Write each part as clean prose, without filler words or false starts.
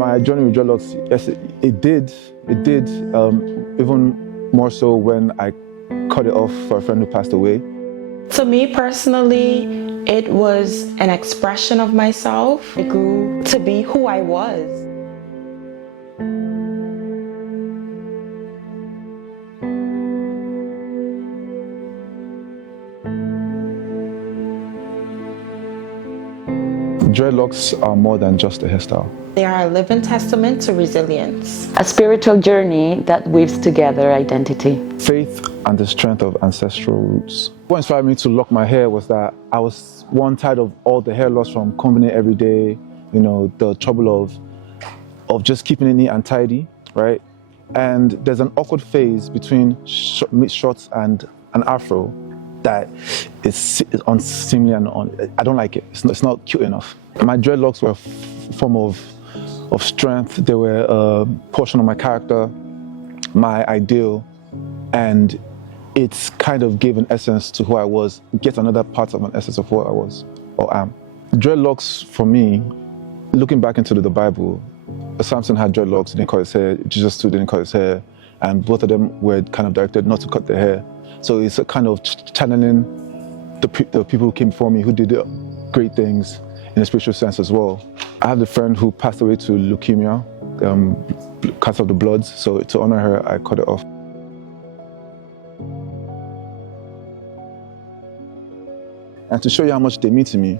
My journey with dreadlocks, yes, it did. Even more so when I cut it off for a friend who passed away. To me personally, it was an expression of myself. It grew to be who I was. Dreadlocks are more than just a hairstyle. They are a living testament to resilience. A spiritual journey that weaves together identity, faith, and the strength of ancestral roots. What inspired me to lock my hair was that I was tired of all the hair loss from combing it every day, the trouble of just keeping it neat and tidy, right? And there's an awkward phase between mid-shorts and an afro that is unseemly and I don't like it. It's not cute enough. My dreadlocks were a form of strength. They were a portion of my character, my ideal, and it's kind of gave an essence to who I was, get another part of an essence of who I was or am. Dreadlocks, for me, looking back into the Bible, Samson had dreadlocks, didn't cut his hair, Jesus too didn't cut his hair, and both of them were kind of directed not to cut their hair. So it's a kind of channeling the people who came before me who did great things in a spiritual sense as well. I have a friend who passed away to leukemia, cancer of the blood, so to honor her, I cut it off. And to show you how much they mean to me,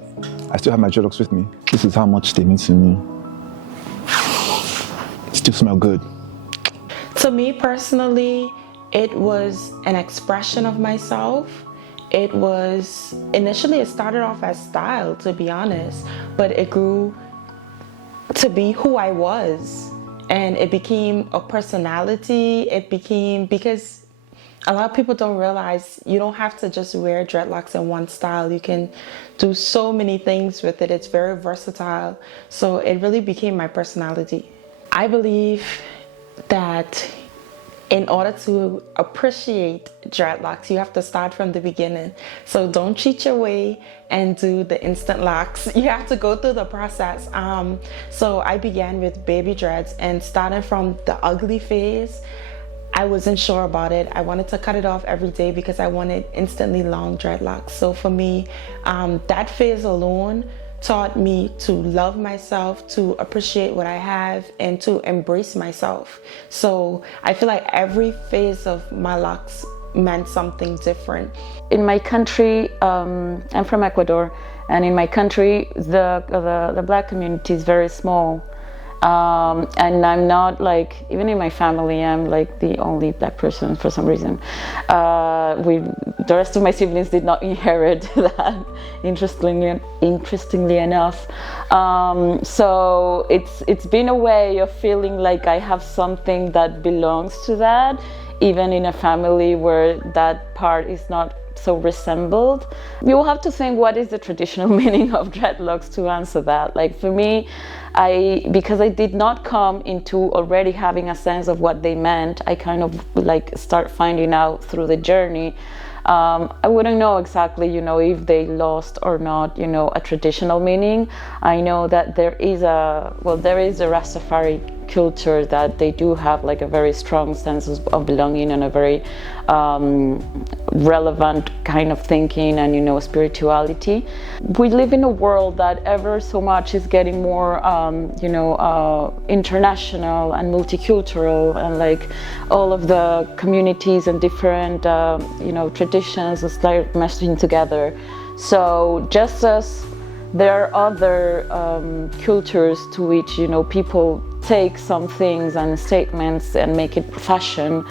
I still have my dreadlocks with me. This is how much they mean to me. It still smells good. To me personally, it was an expression of myself. It was, initially it started off as style, to be honest, but it grew to be who I was. And it became a personality. It became, because a lot of people don't realize you don't have to just wear dreadlocks in one style. You can do so many things with it. It's very versatile. So it really became my personality. I believe that in order to appreciate dreadlocks, you have to start from the beginning. So don't cheat your way and do the instant locks. You have to go through the process. So I began with baby dreads, and starting from the ugly phase, I wasn't sure about it. I wanted to cut it off every day because I wanted instantly long dreadlocks. So for me, that phase alone taught me to love myself, to appreciate what I have, and to embrace myself. So I feel like every phase of my locks meant something different. In my country, I'm from Ecuador, and in my country, the Black community is very small. And I'm not like, even in my family, I'm like the only Black person for some reason. The rest of my siblings did not inherit that, interestingly enough. So it's been a way of feeling like I have something that belongs to that, even in a family where that part is not so resembled. You will have to think, what is the traditional meaning of dreadlocks to answer that? Like for me, because I did not come into already having a sense of what they meant, I kind of like start finding out through the journey. I wouldn't know exactly, if they lost or not, a traditional meaning. I know that there is a Rastafari culture that they do have like a very strong sense of belonging and a very relevant kind of thinking and spirituality. We live in a world that ever so much is getting more international and multicultural, and like all of the communities and different traditions start meshing together. So just as there are other cultures to which people take some things and statements and make it fashion,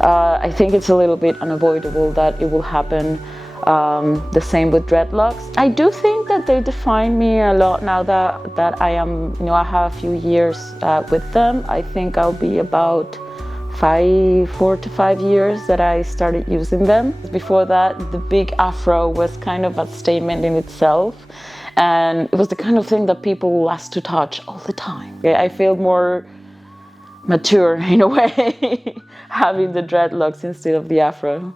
I think it's a little bit unavoidable that it will happen the same with dreadlocks. I do think that they define me a lot now that I am, I have a few years with them. I think I'll be about 4 to 5 years that I started using them. Before that, the big afro was kind of a statement in itself. And it was the kind of thing that people will ask to touch all the time. I feel more mature in a way having the dreadlocks instead of the afro.